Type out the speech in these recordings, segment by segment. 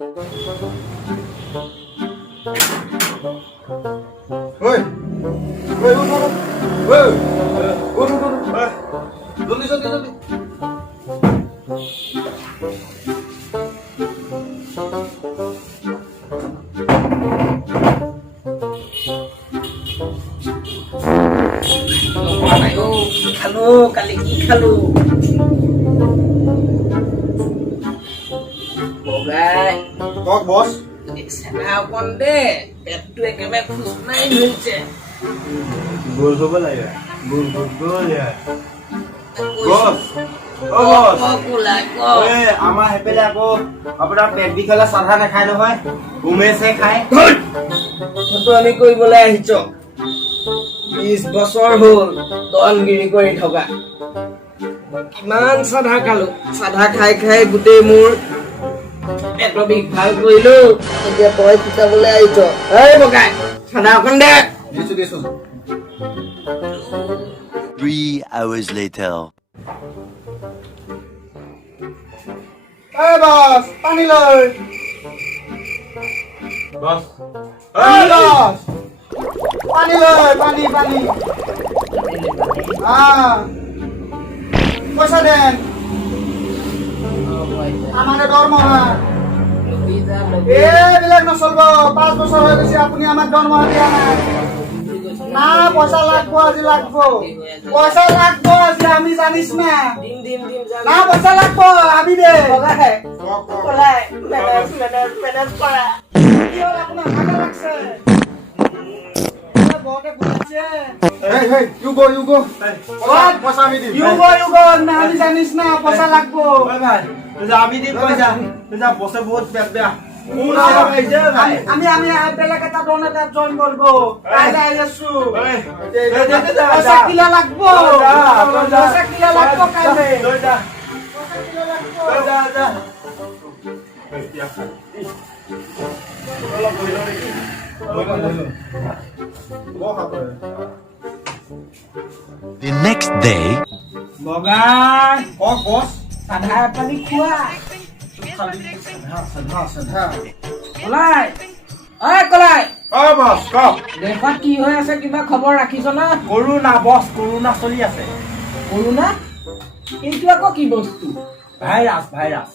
Oi, oi, jodi. খালো কালি কি খালো বগাই Kok, Bos? চেনা অকণ দে পেটটো একেবাৰে খুচনাই ধৰিছে Gol apa ya? Gol ya. Bos. Oh, Bos. কোলাই ক Oi, ama hepele aku আপোনাৰ পেট বিষালে চাধা নাখায় নহয় উমেশে খায় ফটো আমি কৰিবলৈ আহিছ 20 বছৰ হ'ল দলগিৰি কৰি থকা কিমান চাধা খালো চাধা খাই খাই গোটেই মোৰ পেটৰ বিষ ভাল কৰিলো এতিয়া তই ফুটাবলৈ আহিছ এই বগাই চাধা অকণ দে দিছো 3 hours later. Hey, Bos, পানী লৈ Bos. Hey, Bos. পানী লৈ পানী পইচা দেন আমাকে দৰমহা এইবিলাক নচলব 5 বছৰ হৈ গৈছে আপুনি আমাক দৰমহা দিয়া নাই না পইচা লাগব আজি আমি জানিছ না না পইচা লাগব আমি দে মেনেজ কৰা কি হল আপোনাৰ ভাগা লাগছে বৰকে বুঝছে hey you go what পয়সা আমি দিম you go না আমি জানিস না পয়সা লাগবো ভাই আমি দিম পয়সা যা বসে বহুত বেয়া আমি বেলেগ এটা দোকানতে জয়েন করব কাইলে আইছো পয়সা কিলা লাগবো কাইলে যা The next day, বগাই কওক বস চাধা পানী খোৱা সাধা কলাই কলাই বস কওক দেশত কি হৈ আছে কিবা খবৰ ৰাখিছ না কৰোনা বস কৰোনা চলি আছে কৰোনা এইটো আকৌ কি বস্তু ভাইৰাছ ভাইৰাছ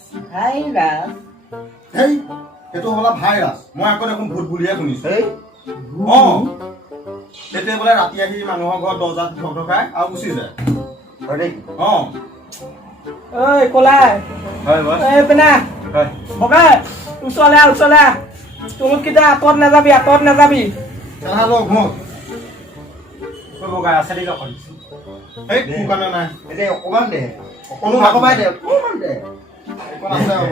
হেই এইটো হলা ভাইৰাছ মই আকৌ দেখোন ভূত বুলিহে শুনিছো তেতিয়া বোলে ৰাতি আহি মানুহৰ ঘৰত দৰ্জাত ঢকঢকাই আৰু গুচি যায় ঐ কলাই হয় বস এই পেনা হয় বগাই ওচৰলে তোক কিটা আঁতৰত নাযাবি চাহা লওক মোক বগাই আছে দেই অকণ এই কুকানে নাই এতিয়া অকণমান দে অকণো ভাগবাই দে অকণমান দে অকণ আছে হ'ব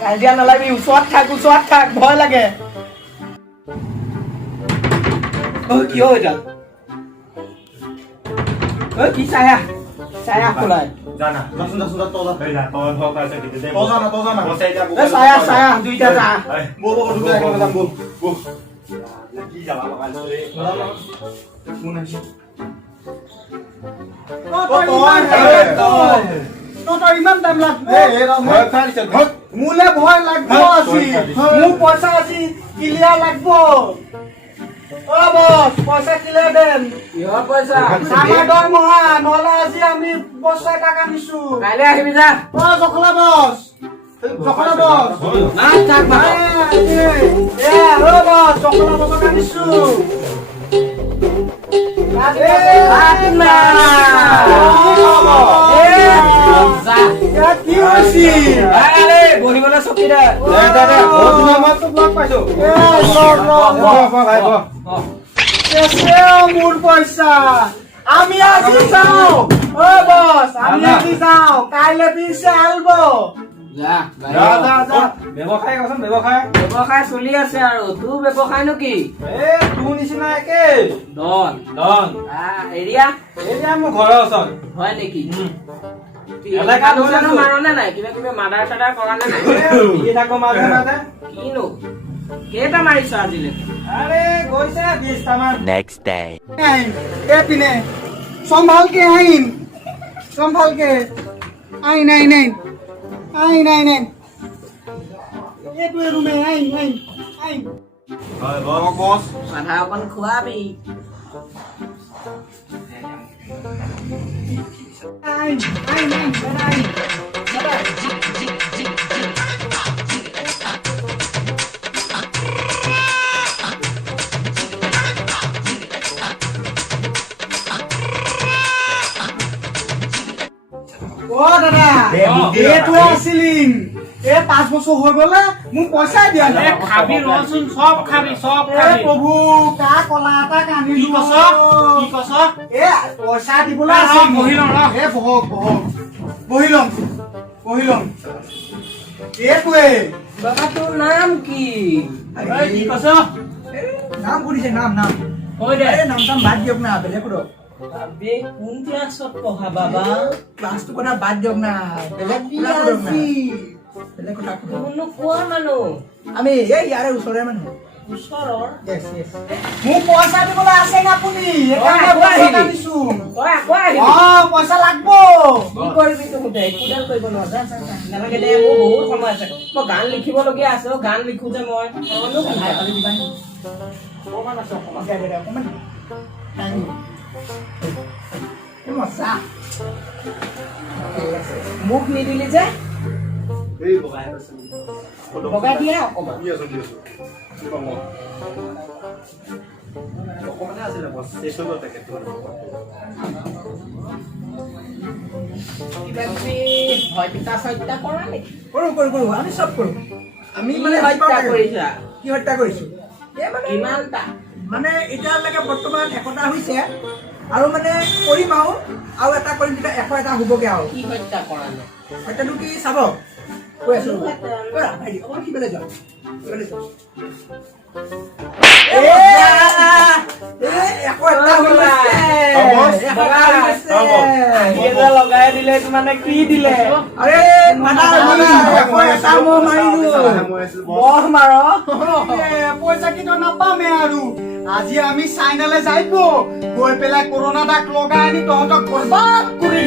কাজিয়া নালাগি ওচৰত থাক ভয় লাগে কি হৈ যা কি চায়া কলাই জানা যাচোন তজা Tolong kau kasih kita deh. তজা Bos saya dia চায়া দুইটা যা বল দুটা একেলগে যাম বল Lagi jalan makan sore. কোন আছে তই ইমান দাম লাগব মোলে ভয় লাগব আজি মোৰ পইচা আজি ক্লিয়াৰ লাগব অ বস পইচা ক্লিয়াৰ দেন কিহৰ পইচা আমাৰ দৰমহা নহলে আজি আমি বছৰ টাকা নিছো কাইলে আহিবি যা জখলা বস না থাক ভাই ও বস চকলা বছৰ নিছো কি হৈছি বহিবলৈ চকীদাৰ মোৰ পইচা আমি আজি যাওঁ অ বস আমি আজি যাওঁ কাইলে পিছে আলব ব্যৱসায় চলি আছে আৰু তোৰ ব্যৱসায়নো কি তোৰ নিচিনা একে ডন এৰিয়া মোৰ ঘৰৰ ওচৰত হয় নেকি এলেকা দোকানো মাৰনে নাই কিবা কিবি মাদাৰ চাদাৰ কৰা নে নাই কিনো কেইটা মাৰিছ আজিলৈকে আরে গৈছে 20টা মান next day. পিনে সম্ভালকে আইন আইন আইন আইন এইটোৱে ৰুমে আইন আইন আইন হয় বছ চাধা অকণ খোৱাবি আইন আইন আইন আইন ও দাদা এইটো আছিলিং 5 বছৰ হৈ গ'লে মোক পইচা দিয়া নাই খাবি ৰচোন সব খাবি প্ৰভু কা কলা এটা কানি কি কছ পইচা দিবলৈ আছে বহি লওঁ বহি লম এইটোৱে বাবা তোৰ নাম কি কি কছ নাম সুধিছে নাম কৈ দে নাম চাম বাদ দিয়ক না বেলেগ সোধক আবে কোন ক্লাছত পঢ়া বাবা ক্লাছটো কথা বাদ দিয়ক না বেলেগ কথা সোধক না বেলেগ কথা সোধক কোনো কোৱা মানুহ আমি এই ইয়াৰে ওচৰৰে মানুহ ওচৰৰ মোক পইচা দিবলৈ আছে না আপুনি সেইকাৰণে পইচা দিছো তই আকৌ আহিবি পইচা লাগব কি কৰিবি তহঁতে একোডাল কৰিব নোৱাৰ যা নালাগে দে মোৰ বহুত সময় আছে মই গান লিখিবলগীয়া আছে গান লিখো যে মই অকণমান আছে অকণমান মজা মোক নিদিলি যে এই বগাই আছে বগাই দিয়া অকণমান দি আছো অকমানে আছিলে বছ শেষ হৈ গ'ল পেকেটটো কিবা কিবি হত্যা সত্যা কৰা নেকি কৰো আমি চব কৰো আমি মানে হত্যা কৰিছা কি হত্যা কৰিছো কিমানটা মানে এতিয়ালৈকে বৰ্তমান 100টা হৈছে আৰু মানে কৰিম আৰু এটা কৰিম যেতিয়া 100 এটা হ'বগে আৰু কি হত্যা কৰা নাই হত্যাটো কি চাব কৈ আছো ভাইটি অকণমান সিফালে যোৱা লগাই দিলে মানে কি দিলে পইচা কিন্তু নাপামে আৰু আজি আমি চাইনালে যাইব গৈ পেলাই কৰোণা দাক লগাই আনি তহঁতক বৰবাদ কৰি